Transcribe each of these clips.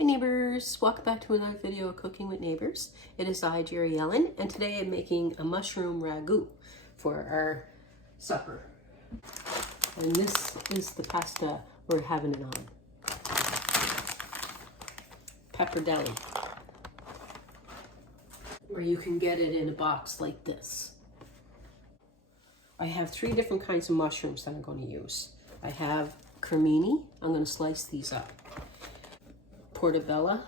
Hi neighbors, welcome back to another video of Cooking with Neighbors. It is I, Jerri-ellen, and today I'm making a mushroom ragu for our supper. And this is the pasta we're having it on. Pappardelle. Or you can get it in a box like this. I have 3 different kinds of mushrooms that I'm going to use. I have cremini. I'm going to slice these up. Portabella,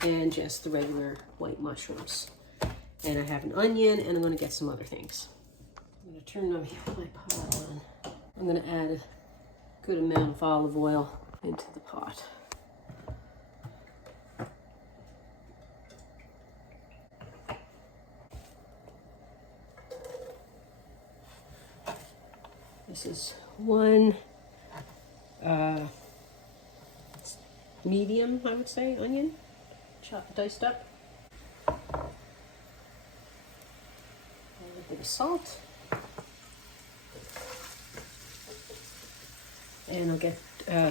and just the regular white mushrooms. And I have an onion, and I'm going to get some other things. I'm going to turn my pot on. I'm going to add a good amount of olive oil into the pot. This is one medium, I would say, onion, diced up. A little bit of salt. And I'll get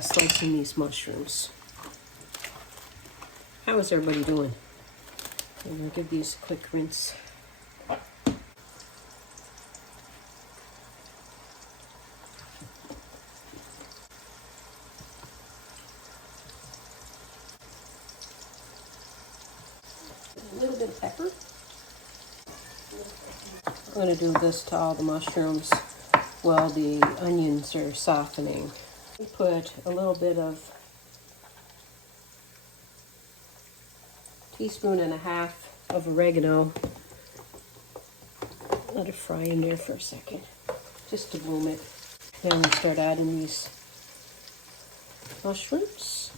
slicing these mushrooms. How is everybody doing? I'm going to give these a quick rinse. A little bit of pepper. I'm going to do this to all the mushrooms while the onions are softening. Put a little bit of 1.5 teaspoons of oregano. Let it fry in there for a second, just to bloom it. Then we start adding these mushrooms.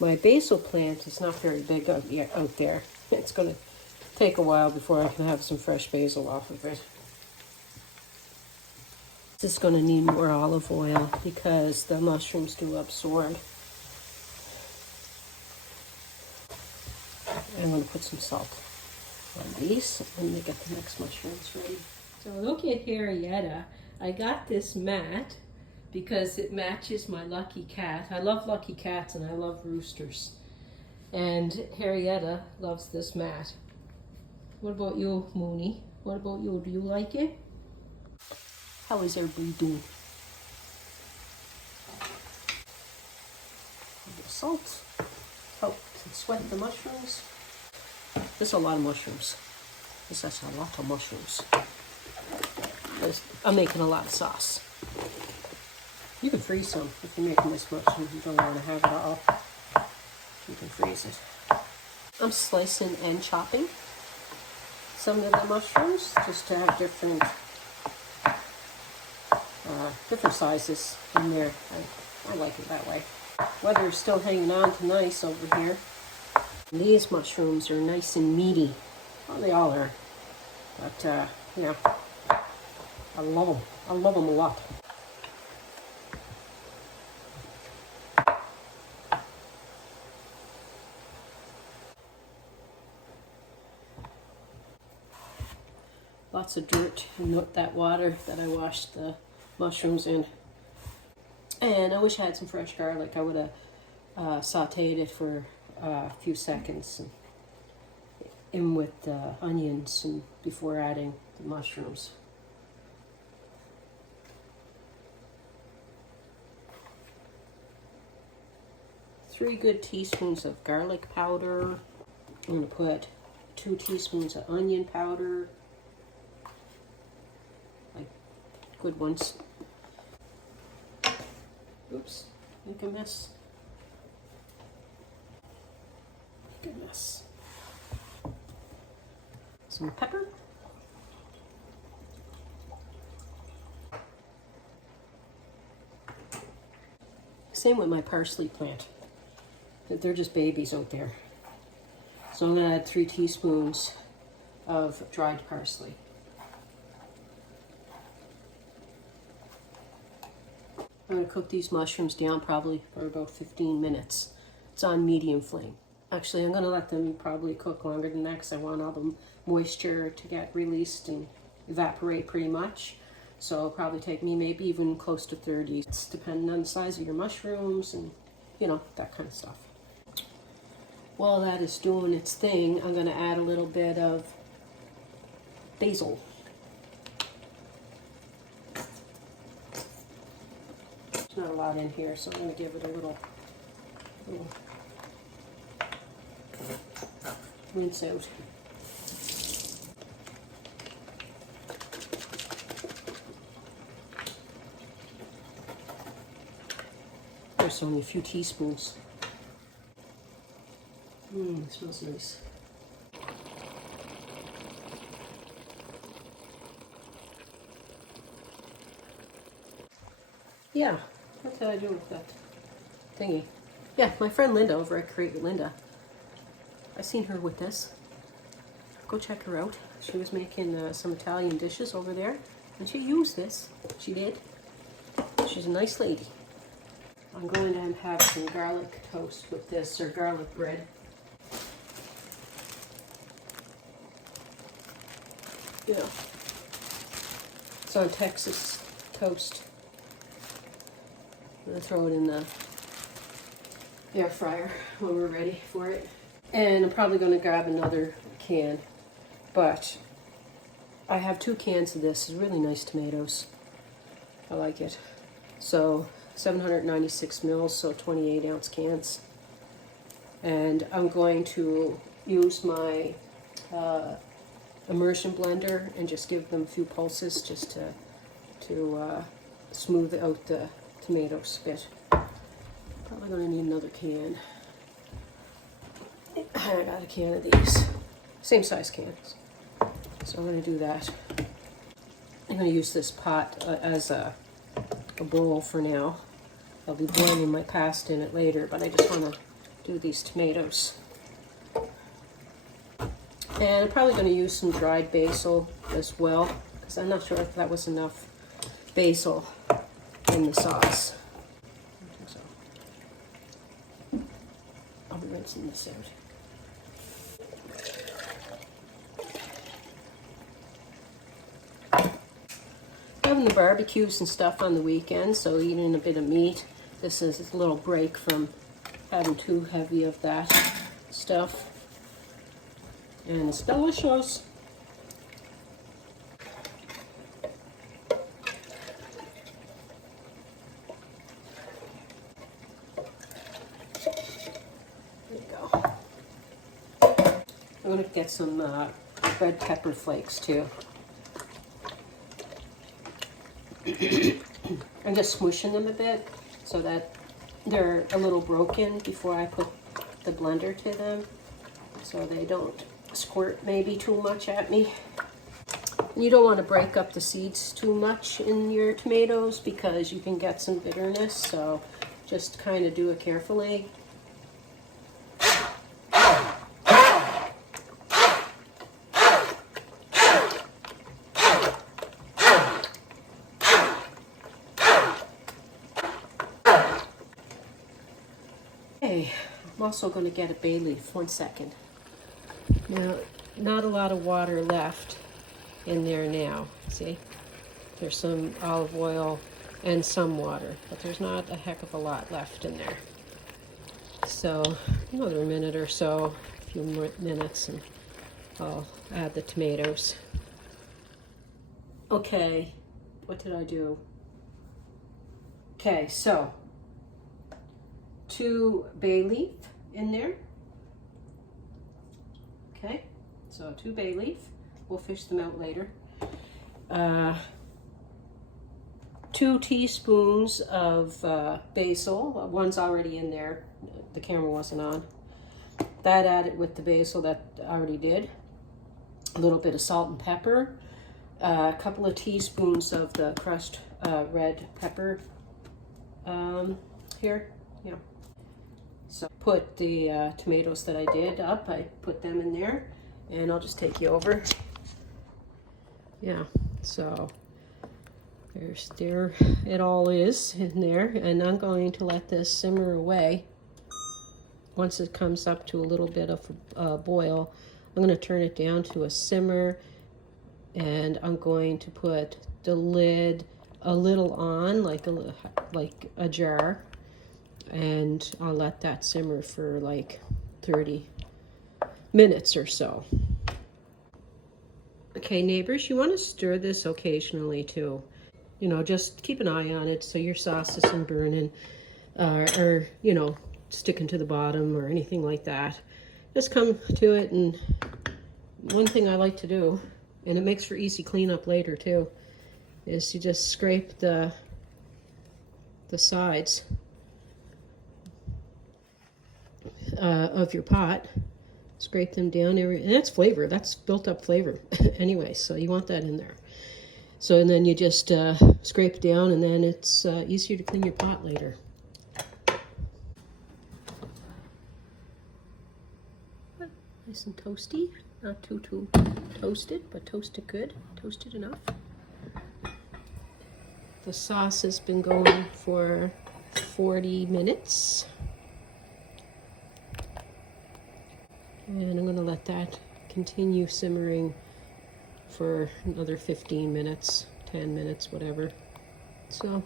My basil plant is not very big out there. It's going to take a while before I can have some fresh basil off of it. This is going to need more olive oil because the mushrooms do absorb. I'm going to put some salt on these and they get the next mushrooms ready. So look at Jerri-ellen. I got this mat because it matches my lucky cat. I love lucky cats and I love roosters. And Jerri-ellen loves this mat. What about you, Mooney? What about you? Do you like it? How is everybody doing? A little salt. Help to sweat the mushrooms. This is a lot of mushrooms. This is a lot of mushrooms. I'm making a lot of sauce. You can freeze some if you're making this much and you don't want to have it all. You can freeze it. I'm slicing and chopping some of the mushrooms just to have different sizes in there. I like it that way. Weather's still hanging on to nice over here. And these mushrooms are nice and meaty. Well, they all are. But, yeah, I love them. I love them a lot. Lots of dirt in that water that I washed the mushrooms in. And I wish I had some fresh garlic. I would have sauteed it for a few seconds in with the onions and before adding the mushrooms. Three good teaspoons of garlic powder. I'm going to put 2 teaspoons of onion powder. Like good ones. Oops, make a mess. Make a mess. Some pepper. Same with my parsley plant. They're just babies out there. So I'm going to add 3 teaspoons of dried parsley. I'm going to cook these mushrooms down probably for about 15 minutes. It's on medium flame. Actually, I'm going to let them probably cook longer than that because I want all the moisture to get released and evaporate pretty much. So it'll probably take me maybe even close to 30. It's depending on the size of your mushrooms and you know, that kind of stuff. While that is doing its thing, I'm going to add a little bit of basil. There's not a lot in here, so I'm going to give it a little rinse out. There's only a few teaspoons. It smells nice. Yeah, what did I do with that thingy? Yeah, my friend Linda over at Create with Linda. I seen her with this. Go check her out. She was making some Italian dishes over there, and she used this. She did. She's a nice lady. I'm going to have some garlic toast with this, or garlic bread. Yeah. It's on Texas toast. I'm going to throw it in the air fryer when we're ready for it. And I'm probably going to grab another can, but I have 2 cans of this. It's really nice tomatoes. I like it. So 796 mils, so 28 ounce cans. And I'm going to use my immersion blender and just give them a few pulses just to smooth out the tomatoes a bit. Probably going to need another can. I got a can of these, same size cans. So I'm going to do that. I'm going to use this pot as a bowl for now. I'll be boiling my pasta in it later, but I just want to do these tomatoes. And I'm probably going to use some dried basil as well, because I'm not sure if that was enough basil in the sauce. I think so. I'll be rinsing this out. Having the barbecues and stuff on the weekend, so eating a bit of meat. This is a little break from having too heavy of that stuff. And it's delicious. There you go. I'm going to get some red pepper flakes too. I'm just smushing them a bit so that they're a little broken before I put the blender to them, so they don't squirt maybe too much at me. You don't want to break up the seeds too much in your tomatoes because you can get some bitterness, so just kind of do it carefully. Okay, I'm also going to get a bay leaf. 1 second. Now, not a lot of water left in there now. See? There's some olive oil and some water, but there's not a heck of a lot left in there. So, another minute or so, a few more minutes, and I'll add the tomatoes. Okay, what did I do? Okay, so 2 bay leaf in there. Okay, so 2 bay leaf. We'll fish them out later. 2 teaspoons of basil. One's already in there. The camera wasn't on. That added with the basil that I already did. A little bit of salt and pepper. A couple of teaspoons of the crushed red pepper here. Yeah. So put the tomatoes that I did up, I put them in there, and I'll just take you over. Yeah, so there it all is in there, and I'm going to let this simmer away. Once it comes up to a little bit of a boil, I'm going to turn it down to a simmer, and I'm going to put the lid a little on, like a jar. and I'll let that simmer for like 30 minutes or so. Okay, neighbors, you want to stir this occasionally too. You know, just keep an eye on it so your sauce isn't burning or, you know, sticking to the bottom or anything like that. Just come to it, and one thing I like to do, and it makes for easy cleanup later too, is you just scrape the sides of your pot. Scrape them down, and that's flavor. That's built up flavor anyway, so you want that in there. So, and then you just scrape it down, and then it's easier to clean your pot later. Nice and toasty, not too toasted, but toasted good, toasted enough. The sauce has been going for 40 minutes. And I'm going to let that continue simmering for another 15 minutes, 10 minutes, whatever. So,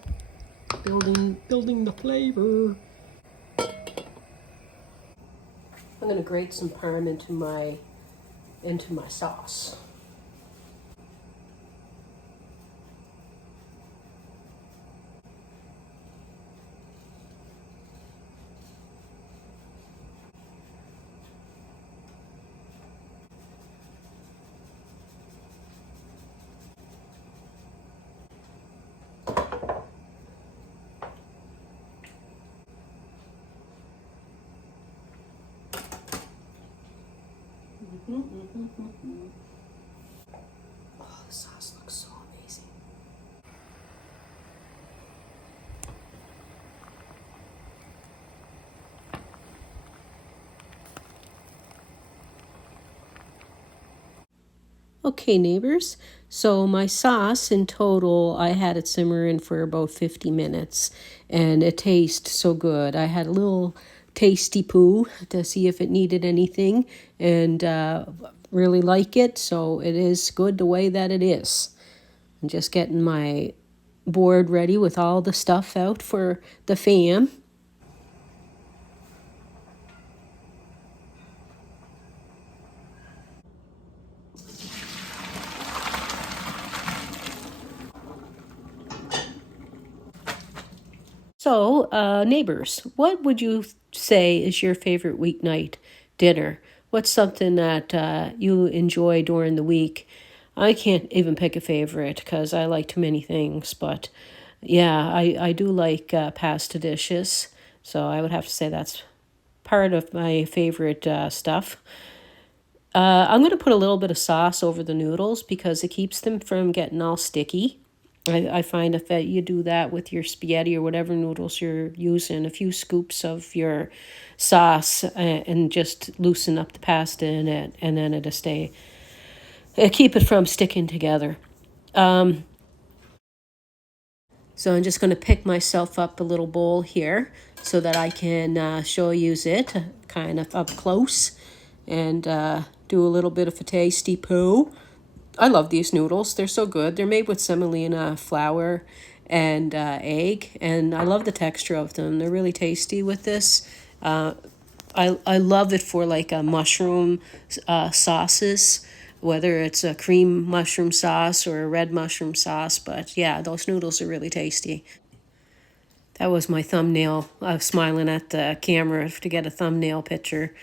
building the flavor. I'm going to grate some parm into my sauce. Oh, the sauce looks so amazing. Okay, neighbors, so my sauce in total, I had it simmering for about 50 minutes, and it tastes so good. I had a little tasty poo to see if it needed anything, and really like it, so it is good the way that it is. I'm just getting my board ready with all the stuff out for the fam. So, neighbors, what would you say is your favorite weeknight dinner? What's something that you enjoy during the week? I can't even pick a favorite because I like too many things, but yeah, I do like pasta dishes, so I would have to say that's part of my favorite stuff. I'm going to put a little bit of sauce over the noodles because it keeps them from getting all sticky. I find if you do that with your spaghetti or whatever noodles you're using, a few scoops of your sauce and just loosen up the pasta in it, and then keep it from sticking together. So I'm just going to pick myself up a little bowl here so that I can show you it kind of up close and do a little bit of a tasty poo. I love these noodles. They're so good. They're made with semolina flour and egg, and I love the texture of them. They're really tasty with this. I love it for like a mushroom sauces, whether it's a cream mushroom sauce or a red mushroom sauce. But yeah, those noodles are really tasty. That was my thumbnail. I was smiling at the camera to get a thumbnail picture.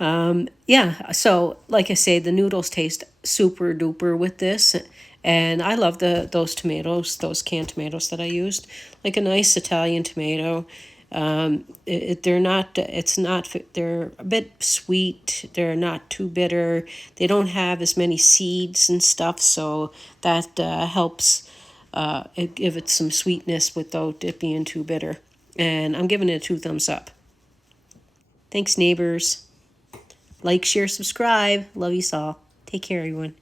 Yeah, so like I say, the noodles taste super duper with this. And I love those tomatoes, those canned tomatoes that I used. Like a nice Italian tomato. They're not, they're a bit sweet. They're not too bitter. They don't have as many seeds and stuff, so that helps give it some sweetness without it being too bitter. And I'm giving it 2 thumbs up. Thanks, neighbors. Like, share, subscribe. Love you all. Take care, everyone.